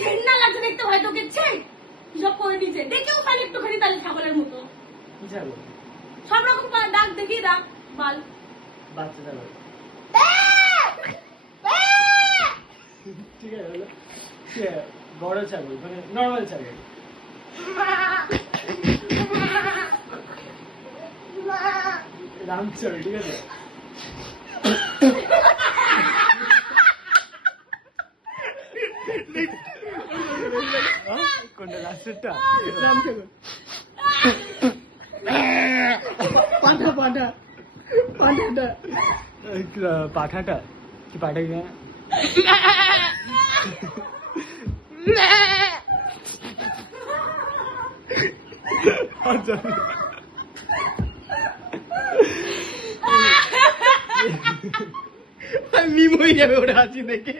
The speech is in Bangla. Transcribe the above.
ঘেন্না লাগছে দেখতে ভাই তোকে সব করে দিচ্ছে দেখেও খালি একটুখানি তাহলে ছাগলের মতো সব রকম ডাক দেখি ডাক বাল বাচ্চা ছাগল ঠিক আছে বড় ছাগল মানে নর্মাল ছাগল রামচল ঠিক আছে কোনটা লাস্টেরটা রামচল পাঠা পাঠা পাঠাটা পাঠাটা কি পাঠা কি মিম হয়ে যাবে ওটা হাসি দেখে